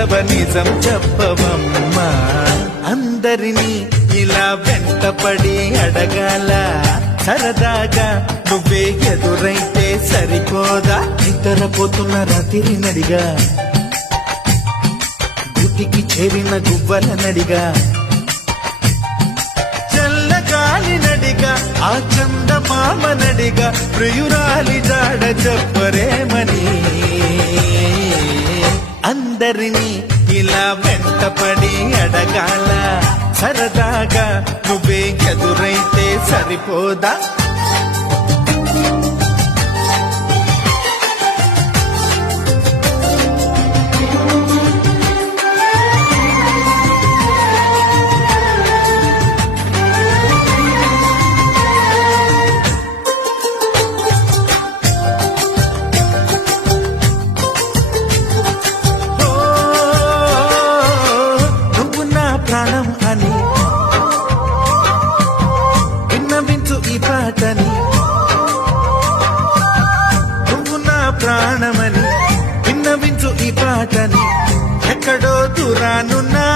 కలవ నిజం చెప్పవమ్మా. అందరినీ ఇలా వెంటపడి అడగాల, సరదాగా నువ్వే ఎదురైతే సరిపోదా. నిద్రపోతున్న రాత్రి నడిగా, గుటికి చేరిన గువ్వల నడిగా, చల్లగాలి నడిగా, ఆ చందమామ నడిగా, ప్రియురాలి జాడ చెప్పరేమని. అందరినీ ఇలా వెంటపడి అడగాల, సరదాగా నువ్వే ఎదురైతే సరిపోదా. ప్రాణం అని విన్నవించు ఈ పాటని, నువ్వు నా ప్రాణమని విన్నవించు ఈ పాటని. ఎక్కడో దూరానున్నా